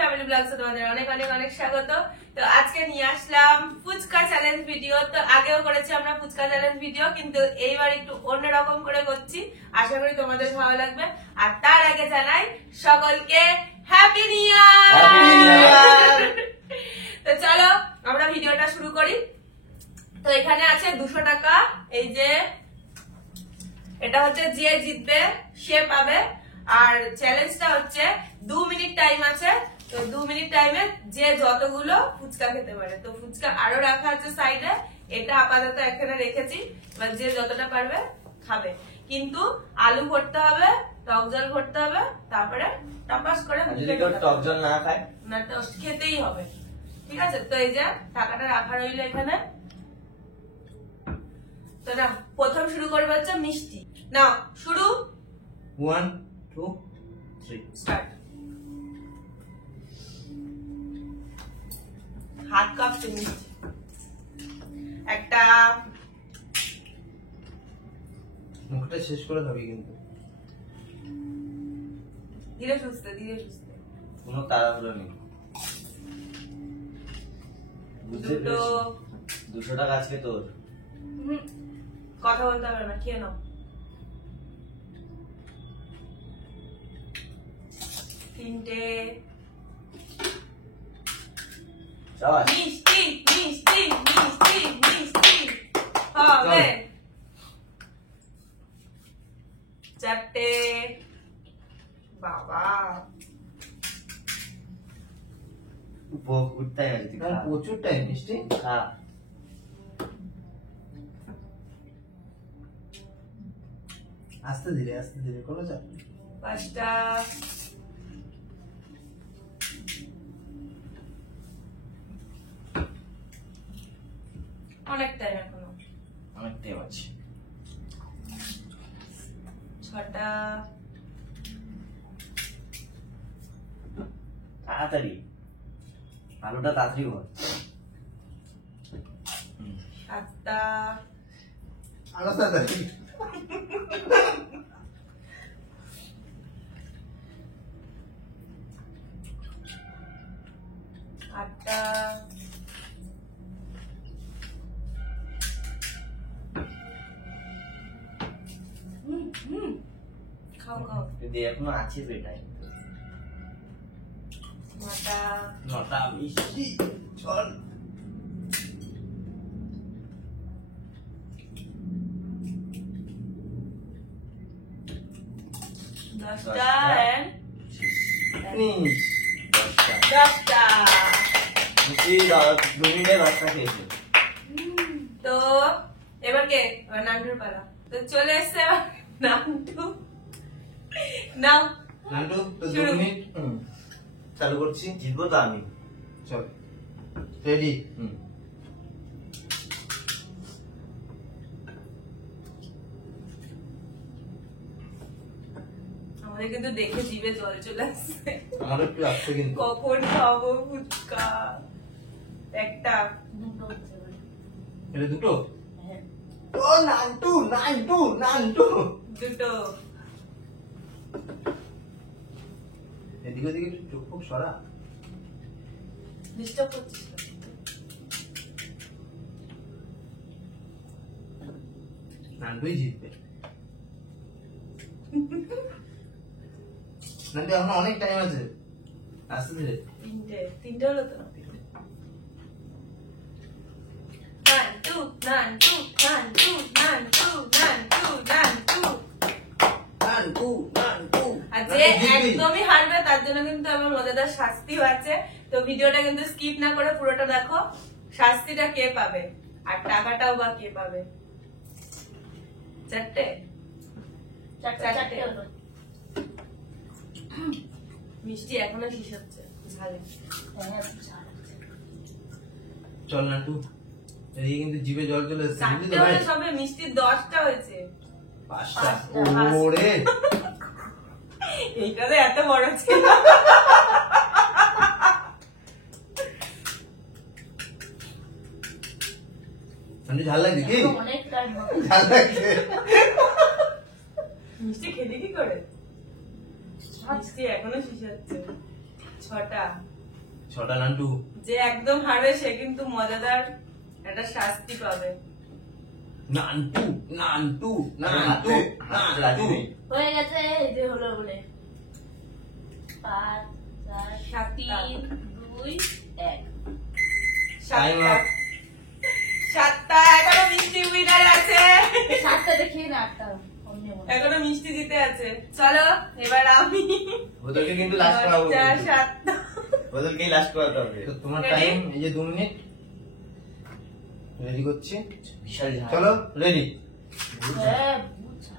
Family ব্লগসে তোমাদের অনেক অনেক অনেক স্বাগত। তো আজকে নিয়ে আসলাম ফুচকা চ্যালেঞ্জ ভিডিও। তো আগেও করেছি আমরা ফুচকা চ্যালেঞ্জ ভিডিও, কিন্তু এইবার একটু অন্যরকম করে করছি। আশা করি তোমাদের ভালো লাগবে। আর তার আগে জানাই সকলকে হ্যাপি নিউ ইয়ার। তো চলো আমরা ভিডিওটা শুরু করি। তো এখানে আছে 200 টাকা। এই যে এটা হচ্ছে যে জিতবে সে পাবে। আর চ্যালেঞ্জটা হচ্ছে 2 মিনিট টাইম আছে। তো 2 মিনিট টাইমে যে যতগুলো ফুচকা খেতে পারে। তো ফুচকা আরো রাখা আছে সাইডে, এটা আপাতত এখানে রেখেছি। এবার যে যতটা পারবে খাবে, কিন্তু আলু ভরতে হবে, টক জল ভরতে হবে, তারপরে টাপাস করে টক জল না খায় না তো খেতেই হবে। ঠিক আছে, তো এই যে টাকাটা রাখা রইলো এখানে। তো না, প্রথম শুরু করবো হচ্ছে মিষ্টি। না শুরু 1 2 3 স্টার্ট। হাত কাঁপছে মিষ্টি। একটা মুখটা শেষ করে খাবি, কিন্তু ধীরে সুস্থে ধীরে সুস্থে। কোনো তাড়াহুড়ো নেই। দুটো 200 টাকা আজকে তোর। কথা বলতে হবে না, খেয়ে নাও। তিনটে মিষ্টি মিষ্টি মিষ্টি মিষ্টি হবে। চারটে বাবা বহুত টাইম আছে, প্রচুর টাইম মিষ্টি খা। আস্তে ধীরে কোনো চাপ নেই। পাঁচটা অনেক টাইম এখনো, অনেক টাইম আছে। ছটা তাড়াতাড়ি আলুটা তাড়াতাড়ি হয়। সাতটা আরো তাড়াতাড়ি। আটটা খাও খাও। যদি এখনো আছে তো টাইম। নটা মিষ্টি চল। 10টা and ফিনিশ। 10টা। মিষ্টি 2 মিনিটে 10টা খেয়েছে। তো এবার কে? এবার নান্টুর পালা। তো চলে এসছে নান্টু। নাও নান্টু তো 2 শুরু। মিনিট চালু করছি। জিতবো তো আমি। চল রেডি। আমাদের কিন্তু দেখে জিভে জল চলে আসছে। আমার একটু আসছে কিন্তু। কখন খাবো ফুচকা? একটা দুটো হচ্ছে মানে। এটা দুটো? হ্যাঁ ও নান্টু দুটো। এদিকে ওদিকে একটু চোখ ফোক সরা। ডিস্টার্ব করছিস না? নান্টুই জিতবে। নান্টু এখন অনেক টাইম আছে, আস্তে ধীরে। তিনটে হলো তো। নান্টু নান্টু নান্টু নান্টু নান্টু নান্টু। আর যে একদমই হারবে তার জন্য কিন্তু আমার মজাদার শাস্তিও আছে। তো ভিডিওটা কিন্তু স্কিপ না করে পুরোটা দেখো। শাস্তিটা কে পাবে আর টাকাটাও বা কে পাবে। চারটে মিষ্টি এখনো শেষ হচ্ছে ঝালে। চল নান্টু, এদিকে কিন্তু জিভে জল চলে এসেছে। চারটে হলে সবে মিষ্টি 10টা হয়েছে। 5টা। ওরে এইটা তো এত বড় ছিল। নান্টু ঝাল লাগছে কি? অনেক টাইম ঝাল লাগছে। মিষ্টি খেলি কি করে? মিষ্টি এখনো শেষ হচ্ছে। 6টা। 6টা নান্টু। যে একদম হারবে সে কিন্তু মজাদার একটা শাস্তি পাবে। নান্টু নান্টু নান্টু হাতে নান্টু। রাজি নেই। হয়ে গেছে এই যে হলো বলে 5 4 3 2 1 Time up. 7টা। এখনো মিষ্টি উইনার আছে। 7টা দেখিয়ে না 8টা অন্য মনে এখনো মিষ্টি দিতে আছে। চলো এবার আমি। ওদেরকে কিন্তু লাস্ট করাবো। 7টা। ওদেরকেই লাস্ট করাতে হবে। তো তোমার Ready? টাইম এই যে 2 মিনিট। রেডি করছি। বিশাল ঝাল। চলো রেডি। হ্যাঁ বুঝা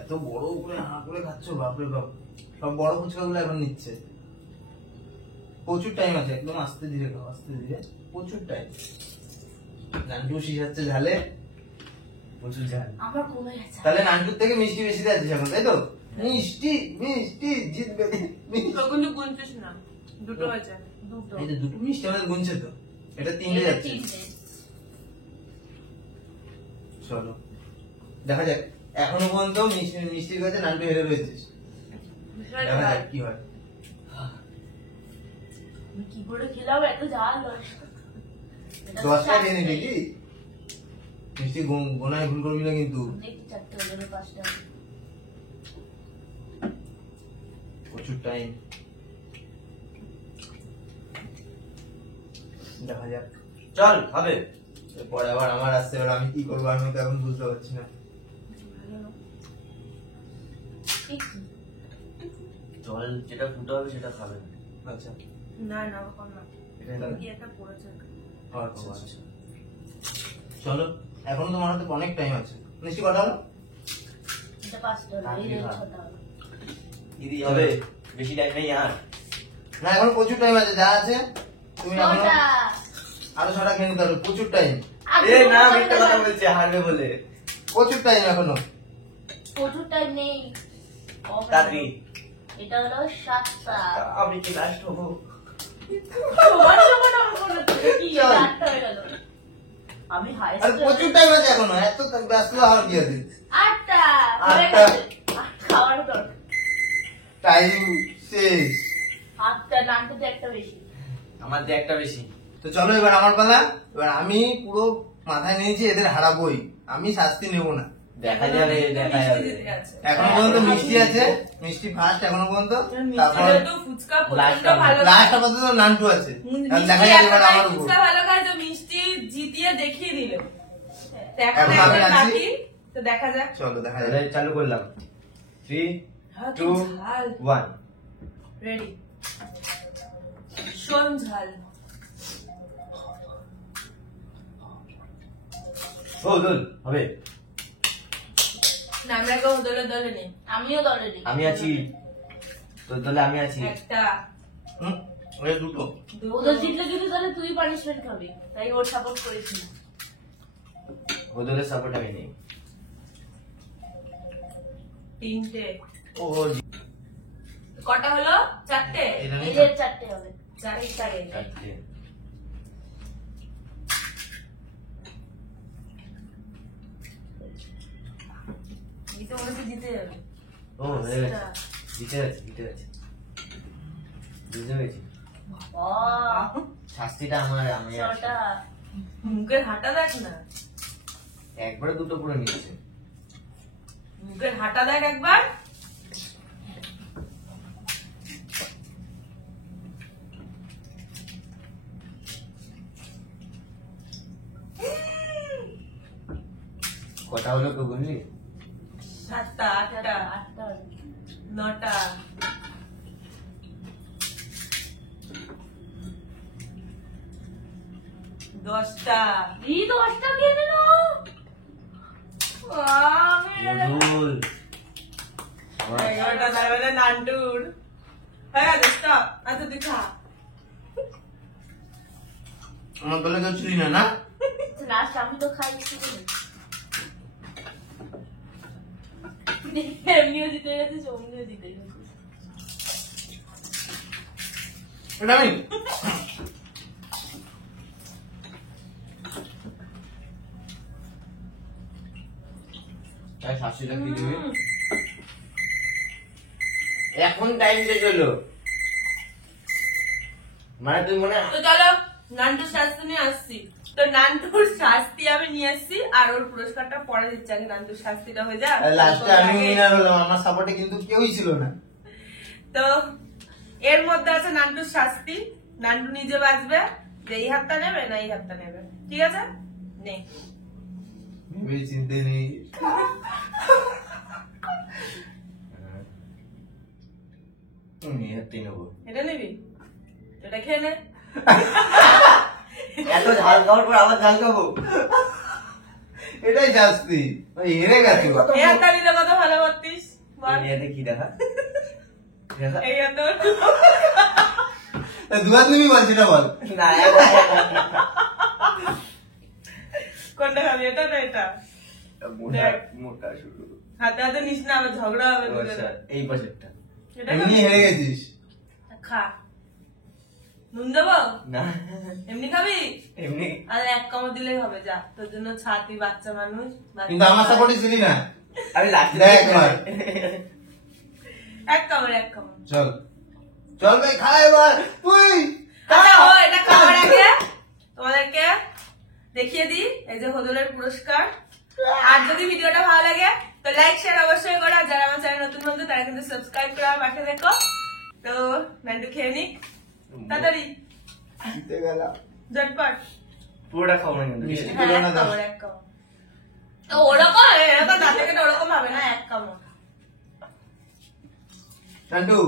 এত বড় করে হা করে খাচ্ছ, বাপরে বাপ। সব বড় ফুচকাগুলো এখন নিচ্ছে। প্রচুর টাইম আছে, একদম আস্তে ধীরে খাও, আস্তে ধীরে। প্রচুর টাইম। নান্টু শিখাচ্ছে ঝালে। প্রচুর ঝাল। আমার কমে গেছে তাহলে নান্টুর থেকে মিষ্টি বেশি আছে এখন, তাই তো? মিষ্টি মিষ্টি জিতবে। মিষ্টি। তো কিন্তু গুনছিস না, দুটো আছে। দুটো এই যে দুটো মিষ্টি আমাদের গুনছে তো। এটা 3টে এটা যাচ্ছে। 3টে চলো দেখা যাক। এখনো পর্যন্ত মিষ্টির কাছে নান্টু হেরে রয়েছিস। বিশাল দেখা ঝাল। যাক কি হয়। আমি কি করে খেলাম এত ঝাল 10টা নিয়ে নিবি কি? মিষ্টি গোনায় ভুল করবি না কিন্তু। দেখি 4টে হলো 5টা প্রচুর টাইম। দেখা যাক। চল হবে। পরে আবার আমার আসছে, এবার আমি কি করবো আমি তো এখন বুঝতে পারছি না। ঠিক জল যেটা ফুটে হবে সেটা খাবে না। আচ্ছা না না ওরকম না। এটাই না। কি একটা পড়েছে। আচ্ছা আচ্ছা। চলো এখনো তোমার হাতে অনেক টাইম আছে। মিষ্টি কটা হলো? এটা 5টা হলো এই যে 6টা হলো দিদি হবে। বেশি টাইম নেই আর। না এখন প্রচুর টাইম আছে, যা আছে তুমি এখনো 6টা আরো 6টা খেয়ে নিতে পারো। প্রচুর টাইম, এ না মিথ্যা কথা বলছে হারবে বলে। প্রচুর টাইম এখনো। প্রচুর টাইম নেই তাড়াতাড়ি। এটা হলো 7টা আমি কি লাস্ট হবো? তোমার সমান আমার কোনো কি চল। 8টা হয়ে গেল আমি আর হাইস্ট প্রচুর টাইম আছে এখনো, এত ব্যস্ত হওয়ার কি আছে? 8টা হয়ে 8টা। গেছে খাওয়ার দরকার টাইম শেষ। 8টা নানটুতে একটা বেশি আমার দিয়ে একটা বেশি। তো চলো এবার আমার পালা। এবার আমি পুরো মাথায় নিয়েছি এদের হারাবোই, আমি শাস্তি নেব না। দেখা যাবে দেখা মিষ্টি যাবে। দিতে আছে। এখনো পর্যন্ত মিষ্টি আছে, মিষ্টি ফার্স্ট এখনো পর্যন্ত। তারপর মিষ্টিটা তো ফুচকা Last প্রচন্ড ভালো লাস্ট আপাতত নান্টু আছে। এখন দেখা মিষ্টি যাক এবার এতটাই আমার উপর। ফুচকা ভালো খায় তো মিষ্টি জিতিয়ে দেখিয়ে দিল। তো এখন এখন আমি একদম আছি। বাকি, তো দেখা যাক। চলো দেখা তাহলে যাক। চালু করলাম। 3 হ্যাঁ, কি 2 ঝাল। 1 রেডি। শোন ঝাল। গোল গোল হবে। না আমরা কেউ দলে দলে নেই। আমিও দলে নেই আমি আছি তোর দলে, আমি আছি। একটা হুম, ওই দুটো। ওদের জিতলে কিন্তু তাহলে তুই পানিশমেন্ট খাবি তাই ওর সাপোর্ট করিস না ও দলের সাপোর্ট আমি নেই। তিনটে। ও কটা হলো? 4টে। এটা নিয়ে এদের 4টে হবে 4টে। চারটে। এই তো মনে হচ্ছে জিতে যাবে। ও হয়ে গেছে। জিতে গেছে জিতে গেছে। বুঝতে পেরেছি। বাহ শাস্তিটা আমার, আমি আছি। 6টা মুখের হাঁটা দেখ না, একবারে দুটো পুরো নিচ্ছে। মুখের হাঁটা দেখ একবার। কটা হলো কেউ বুঝলি? 7টা, 8টা, 8টা হবে 9টা, 10টা। এই 10টা দিয়ে দিল গোল। 11টা তারপরে নান্টুর। হ্যাঁ স্টপ। আচ্ছা তুই খা। আমার দলে কেউ ছিলি না, না? লাস্ট আমি তো খাই একটু করে এমনিও জিতে গেছিস অমনিও জিতে গেছিস এটা আমি তাই শাশুড়ি কি দিবি এখন টাইম দিয়ে চলো মানে তুই মনে তো চলো নান্টুর শাস্তি নিয়ে আসছি। তো নান্টুর শাস্তি আমি নিয়ে আসছি আর ওর পুরস্কারটা পরে দিচ্ছি, আগে নান্টুর শাস্তিটা হয়ে যাক। লাস্টে আমি উইনার হলাম, আমার সাপোর্টে কিন্তু কেউই ছিল না। তো এর মধ্যে আছে নান্টুর শাস্তি, নান্টু নিজে বাঁচবে যে এই হাতটা নেবে না এই হাতটা নেবে, ঠিক আছে? নে ভেবে চিন্তে নেই। হাতে নেবো এটা নিবি, এটা খেয়ে নে। এত ঝাল খাওয়ার পর আবার ঝাল খাবো এটাই শাস্তি, ওই হেরে গেছে। এই হাতটা নিলে কত ভালো পারতিস বল। এই হাতে কি দেখা দেখা এই হাতে দুয়ার নিবি বল, সেটা বল। না কোনটা খাবি, এটা না এটা? মোটা মোটা শুরু হাতে হাতে নিস না, আবার ঝগড়া হবে দুজনের। এই পাশেরটা এটা এমনি খাবি? হেরে গেছিস। খা, নুন দেবো? না এমনি খাবি? এমনি আর এক কামড় দিলেই হবে, যা তোর জন্য ছাতি, বাচ্চা মানুষ। কিন্তু আমার সাপোর্টে ছিলি না। আমি লাস্টে দেখ একবার। এক কামড়, এক কামড়। চল চল ভাই, খা এবার তুই। আচ্ছা ও এটা খাওয়ার আগে তোমাদেরকে দেখিয়ে দিই এই যে হদলের পুরস্কার। আর যদি ভিডিওটা ভালো লাগে তো লাইক শেয়ার অবশ্যই করো, আর যারা আমার চ্যানেল নতুন বন্ধু তারা কিন্তু সাবস্ক্রাইব করে আমার পাশে দেখো। তো নান্টু খেয়ে নিক তাড়াতাড়ি, জিতে গেলাম। ঝটপট। পুরোটা খাবো না কিন্তু মিষ্টি। হ্যাঁ, এক কামড়, এক কামড়। তো ওরকম এরকম দাঁতে কেটে ওরকম হবে না, এক কামড়। নান্টু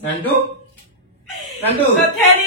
নান্টু নান্টু তো খেয়ে নি